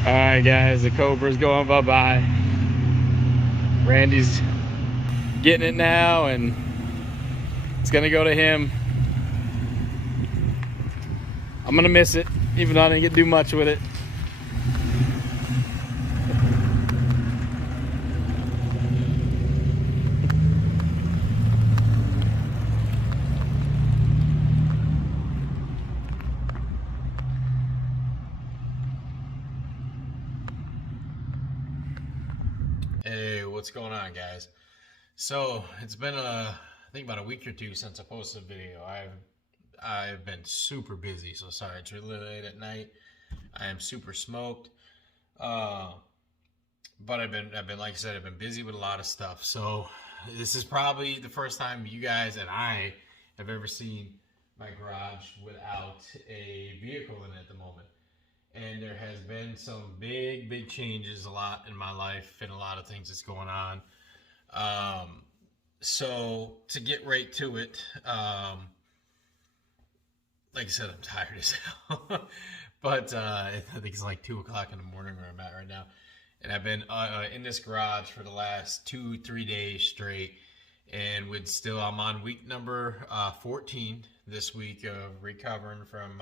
Alright guys, the Cobra's going bye-bye. Randy's getting it now and it's gonna go to him. I'm gonna miss it, even though I didn't get to do much with it. Hey, what's going on, guys? So it's been I think about a week or two since I posted a video. I've been super busy, so sorry it's really late at night. I am super smoked, but I've been like I said, I've been busy with a lot of stuff. So this is probably the first time you guys and I have ever seen my garage without a vehicle in it at the moment. And there has been some big changes a lot in my life and a lot of things that's going on. So to get right to it, like I said, I'm tired as hell. But I think it's like 2 o'clock in the morning where I'm at right now. And I've been in this garage for the last 2-3 days straight. And I'm on week number 14 this week of recovering from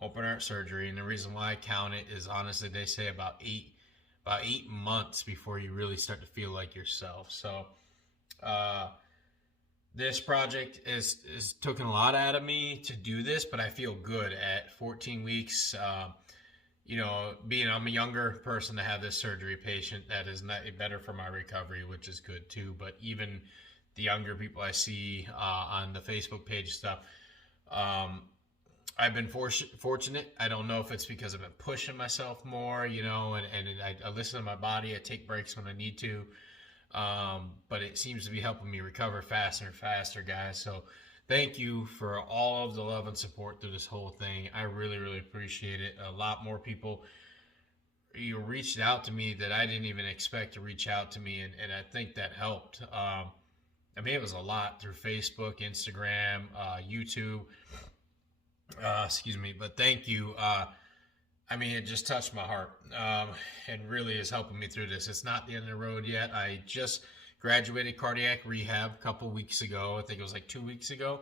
open heart surgery. And the reason why I count it is honestly, they say about eight months before you really start to feel like yourself. So this project is taken a lot out of me to do this, but I feel good at 14 weeks. I'm a younger person to have this surgery patient, that is not better for my recovery, which is good too. But even the younger people I see on the Facebook page stuff, I've been fortunate. I don't know if it's because I've been pushing myself more, and I listen to my body. I take breaks when I need to. But it seems to be helping me recover faster and faster, guys. So thank you for all of the love and support through this whole thing. I really appreciate it. A lot more people reached out to me that I didn't even expect to reach out to me, and I think that helped. It was a lot through Facebook, Instagram, YouTube. Excuse me, but thank you. It just touched my heart, and really is helping me through this. It's not the end of the road yet. I just graduated cardiac rehab a couple weeks ago. I think it was like 2 weeks ago,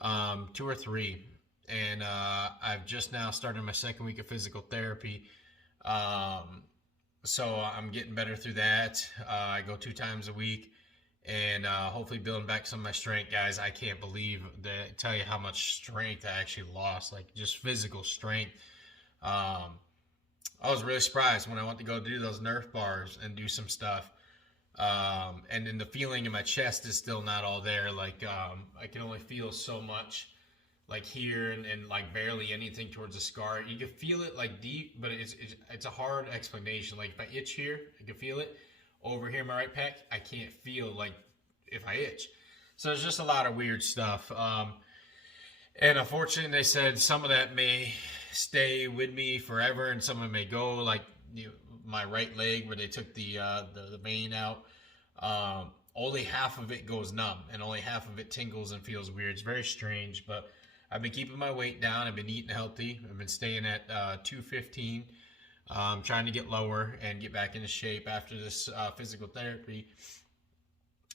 2 or 3. And I've just now started my second week of physical therapy. So I'm getting better through that. I go 2 times a week. And hopefully building back some of my strength, guys. I can't believe that. Tell you how much strength I actually lost, like just physical strength. I was really surprised when I went to go do those Nerf bars and do some stuff. And then the feeling in my chest is still not all there. Like I can only feel so much, like here and like barely anything towards the scar. You can feel it like deep, but it's a hard explanation. Like if I itch here, I can feel it. Over here in my right pec, I can't feel like if I itch. So there's just a lot of weird stuff. And unfortunately, they said some of that may stay with me forever, and some of it may go. Like my right leg, where they took the vein out, only half of it goes numb, and only half of it tingles and feels weird. It's very strange, but I've been keeping my weight down. I've been eating healthy. I've been staying at 215. Trying to get lower and get back into shape after this physical therapy.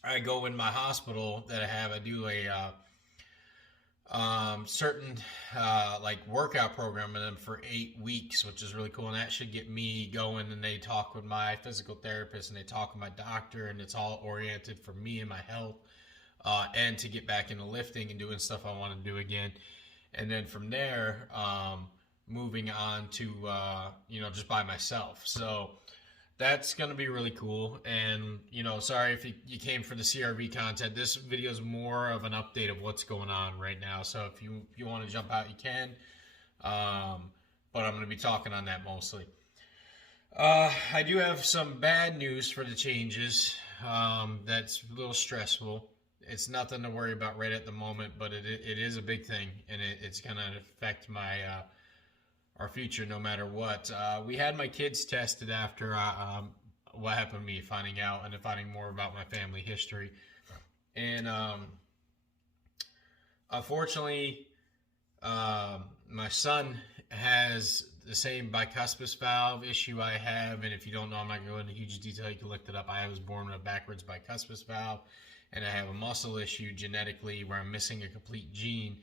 I go in my hospital that I have. I do a certain like workout program with them for 8 weeks, which is really cool, and that should get me going. And they talk with my physical therapist and they talk with my doctor, and it's all oriented for me and my health, and to get back into lifting and doing stuff I want to do again. And then from there, moving on to just by myself. So that's going to be really cool. And sorry if you came for the CRV content. This video is more of an update of what's going on right now. So if you want to jump out, you can, but I'm going to be talking on that mostly. I do have some bad news for the changes. That's a little stressful. It's nothing to worry about right at the moment, but it is a big thing, and it's going to affect my our future no matter what. We had my kids tested after what happened to me, finding out and finding more about my family history. And unfortunately, my son has the same bicuspid valve issue I have, and if you don't know, I'm not going to go into huge detail. You can look it up. I was born with a backwards bicuspid valve, and I have a muscle issue genetically where I'm missing a complete gene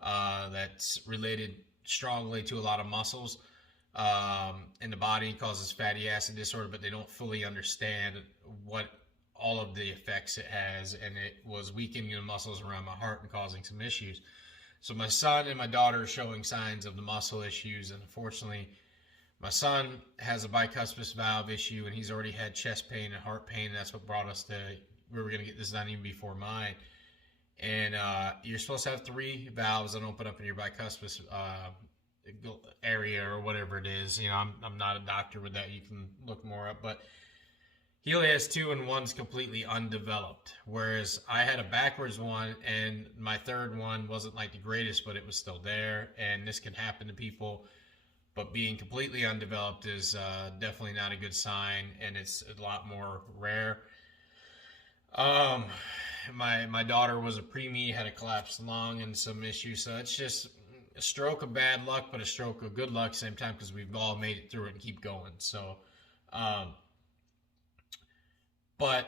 that's related strongly to a lot of muscles in the body, causes fatty acid disorder, but they don't fully understand what all of the effects it has, and it was weakening the muscles around my heart and causing some issues. So my son and my daughter are showing signs of the muscle issues, and unfortunately my son has a bicuspid valve issue, and he's already had chest pain and heart pain, and that's what brought us to, we were going to get this done even before mine. And you're supposed to have 3 valves that open up in your bicuspid area or whatever it is. You know, I'm not a doctor with that. You can look more up, but he only has 2 and one's completely undeveloped. Whereas I had a backwards one, and my third one wasn't like the greatest, but it was still there. And this can happen to people, but being completely undeveloped is definitely not a good sign, and it's a lot more rare. My daughter was a preemie, had a collapsed lung and some issues, so it's just a stroke of bad luck, but a stroke of good luck same time, because we've all made it through it and keep going. So, but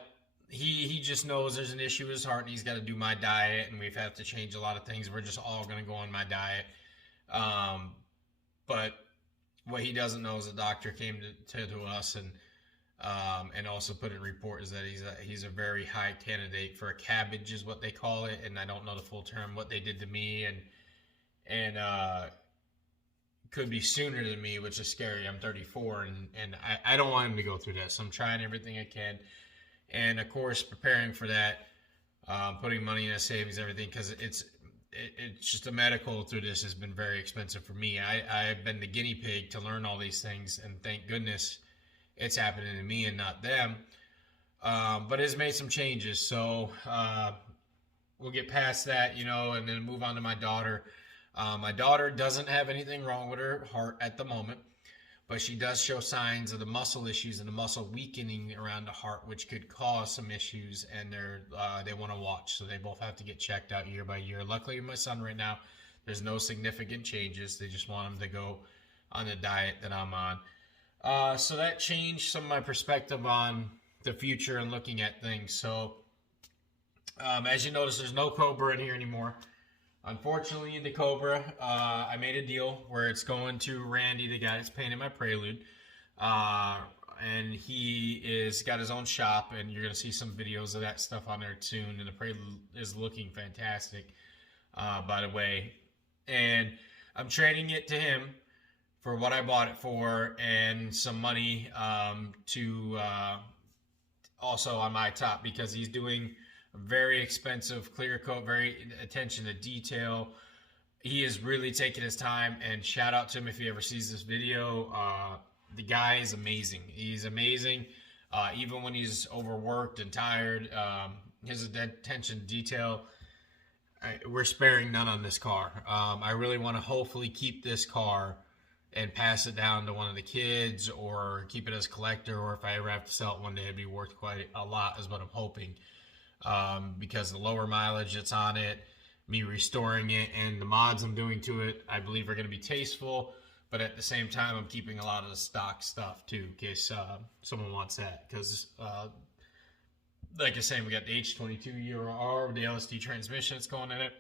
he just knows there's an issue with his heart, and he's got to do my diet, and we've had to change a lot of things. We're just all going to go on my diet. But what he doesn't know is the doctor came to us and also put in report is that he's a very high candidate for a cabbage is what they call it, and I don't know the full term, what they did to me, and could be sooner than me, which is scary. I'm 34, and I don't want him to go through that, so I'm trying everything I can, and of course preparing for that, putting money in a savings, everything, because it's just the medical through this has been very expensive for me. I've been the guinea pig to learn all these things, and thank goodness it's happening to me and not them. But it's made some changes, so we'll get past that, you know, and then move on to my daughter. My daughter doesn't have anything wrong with her heart at the moment, but she does show signs of the muscle issues and the muscle weakening around the heart, which could cause some issues, and they want to watch, so they both have to get checked out year by year. Luckily, my son right now, there's no significant changes. They just want him to go on the diet that I'm on. So that changed some of my perspective on the future and looking at things. So as you notice, there's no Cobra in here anymore. Unfortunately, the Cobra, I made a deal where it's going to Randy, the guy that's painting my Prelude. And he is got his own shop, and you're going to see some videos of that stuff on there soon. And the Prelude is looking fantastic, by the way. And I'm trading it to him for what I bought it for, and some money to also on my top, because he's doing a very expensive clear coat, very attention to detail. He is really taking his time, and shout out to him if he ever sees this video. The guy is amazing. He's amazing. Even when he's overworked and tired, his attention to detail, we're sparing none on this car. I really want to hopefully keep this car and pass it down to one of the kids, or keep it as collector, or if I ever have to sell it one day, it'd be worth quite a lot, is what I'm hoping. Because the lower mileage that's on it, me restoring it, and the mods I'm doing to it, I believe are going to be tasteful, but at the same time, I'm keeping a lot of the stock stuff too, in case someone wants that, because like I say, we got the H22 EUR with the LSD transmission that's going in it.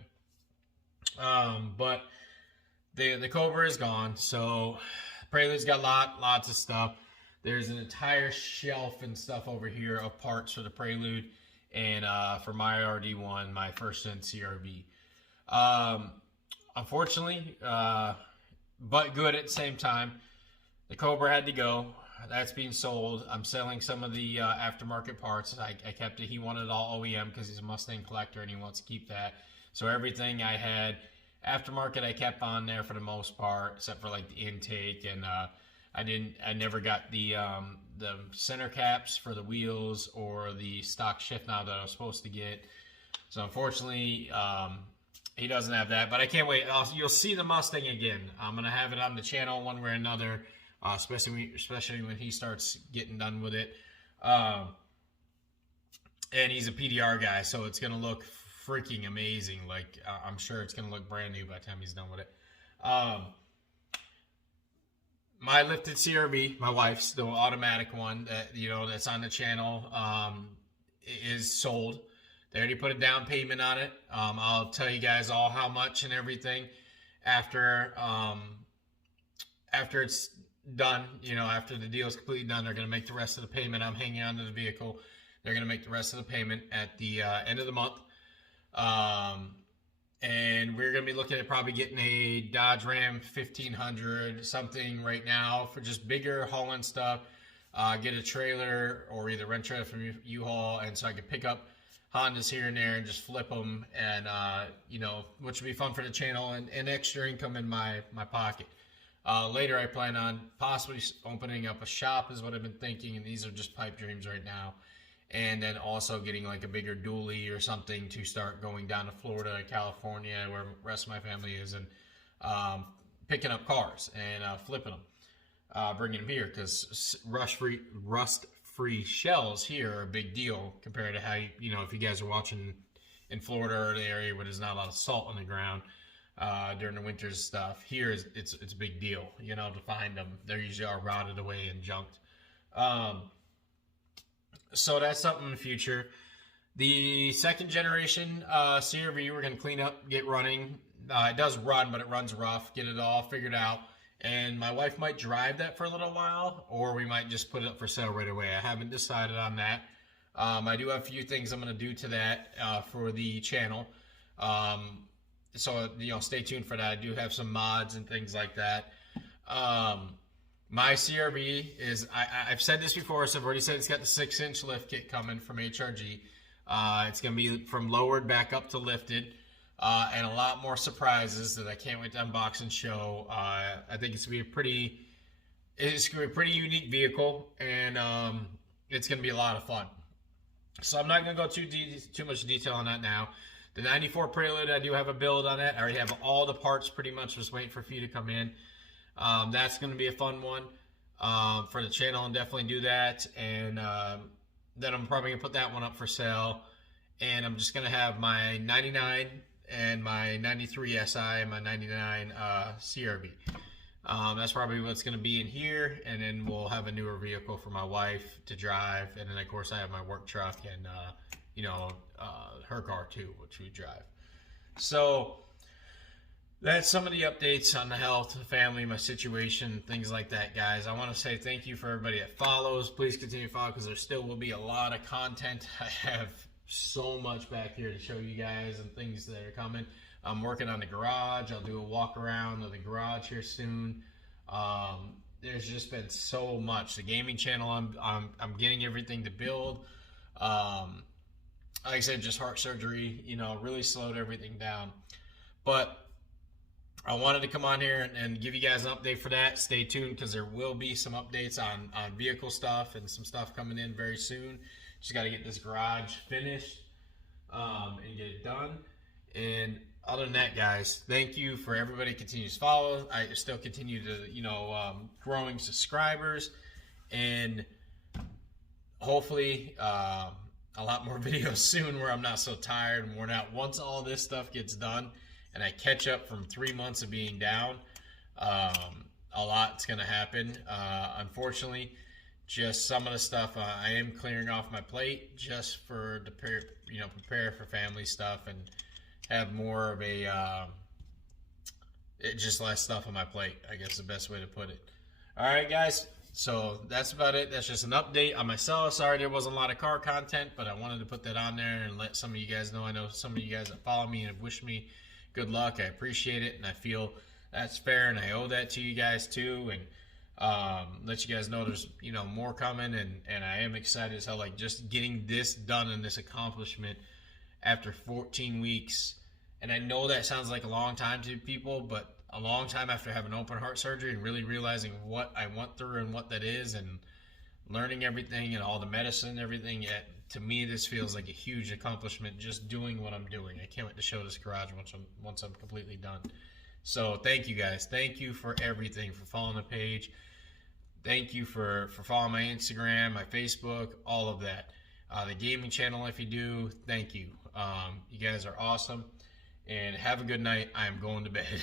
But the Cobra is gone, so Prelude's got lots of stuff. There's an entire shelf and stuff over here of parts for the Prelude, and for my RD1, my first gen CRV. Unfortunately, but good at the same time, the Cobra had to go. That's being sold. I'm selling some of the aftermarket parts. I kept it. He wanted it all OEM because he's a Mustang collector and he wants to keep that. So everything I had aftermarket, I kept on there for the most part, except for like the intake, and I never got the center caps for the wheels or the stock shift knob that I was supposed to get. So unfortunately, he doesn't have that, but I can't wait. You'll see the Mustang again. I'm gonna have it on the channel one way or another, especially when he starts getting done with it. And he's a PDR guy, so it's gonna look freaking amazing. Like, I'm sure it's gonna look brand new by the time he's done with it. my lifted CRV, my wife's, the automatic one that, that's on the channel, is sold. They already put a down payment on it. I'll tell you guys all how much and everything after it's done. After the deal is completely done, they're going to make the rest of the payment. I'm hanging on to the vehicle. They're going to make the rest of the payment at the end of the month. And we're going to be looking at probably getting a Dodge Ram 1500 something right now for just bigger hauling stuff. Get a trailer or either rent trailer from U-Haul, and so I can pick up Hondas here and there and just flip them, and which would be fun for the channel and extra income in my pocket. Later I plan on possibly opening up a shop is what I've been thinking, and these are just pipe dreams right now. And then also getting like a bigger dually or something to start going down to Florida and California, where the rest of my family is, and picking up cars and flipping them, bringing them here, because rust-free shells here are a big deal compared to how, if you guys are watching in Florida or the area where there's not a lot of salt on the ground during the winters stuff. Here it's a big deal, to find them. They usually are rotted away and junked. So that's something in the future. The second generation CRV, we're going to clean up, get running. It does run, but it runs rough. Get it all figured out. And my wife might drive that for a little while, or we might just put it up for sale right away. I haven't decided on that. I do have a few things I'm going to do to that for the channel. So, stay tuned for that. I do have some mods and things like that. My CRV is, I've said this before, so I've already said it's got the 6-inch lift kit coming from HRG. It's going to be from lowered back up to lifted, and a lot more surprises that I can't wait to unbox and show. I think it's going to be a pretty unique vehicle, and it's going to be a lot of fun. So I'm not going to go too much detail on that now. The 94 Prelude, I do have a build on that. I already have all the parts pretty much, just waiting for a few to come in. That's going to be a fun one for the channel, and definitely do that. And then I'm probably going to put that one up for sale. And I'm just going to have my 99 and my 93 SI and my 99 CRV. That's probably what's going to be in here. And then we'll have a newer vehicle for my wife to drive. And then, of course, I have my work truck and, her car too, which we drive. So that's some of the updates on the health, the family, my situation, things like that, guys. I want to say thank you for everybody that follows. Please continue to follow, because there still will be a lot of content. I have so much back here to show you guys and things that are coming. I'm working on the garage. I'll do a walk around of the garage here soon. There's just been so much. The gaming channel, I'm getting everything to build. Like I said, just heart surgery, really slowed everything down. But I wanted to come on here and give you guys an update for that. Stay tuned, because there will be some updates on vehicle stuff and some stuff coming in very soon. Just got to get this garage finished and get it done. And other than that, guys, thank you for everybody who continues to follow. I still continue to, growing subscribers, and hopefully a lot more videos soon where I'm not so tired and worn out. Once all this stuff gets done and I catch up from 3 months of being down, a lot's going to happen. Unfortunately, just some of the stuff I am clearing off my plate just for prepare for family stuff and have more of a just less stuff on my plate, I guess is the best way to put it. All right, guys. So that's about it. That's just an update on myself. Sorry there wasn't a lot of car content, but I wanted to put that on there and let some of you guys know. I know some of you guys that follow me and have wished me good luck. I appreciate it, and I feel that's fair, and I owe that to you guys too. And let you guys know there's more coming, and I am excited as hell. Like, just getting this done and this accomplishment after 14 weeks. And I know that sounds like a long time to people, but a long time after having open heart surgery and really realizing what I went through and what that is, and learning everything and all the medicine and everything. To me, this feels like a huge accomplishment, just doing what I'm doing. I can't wait to show this garage once I'm completely done. So thank you, guys. Thank you for everything, for following the page. Thank you for following my Instagram, my Facebook, all of that. The gaming channel, if you do, thank you. You guys are awesome. And have a good night. I am going to bed.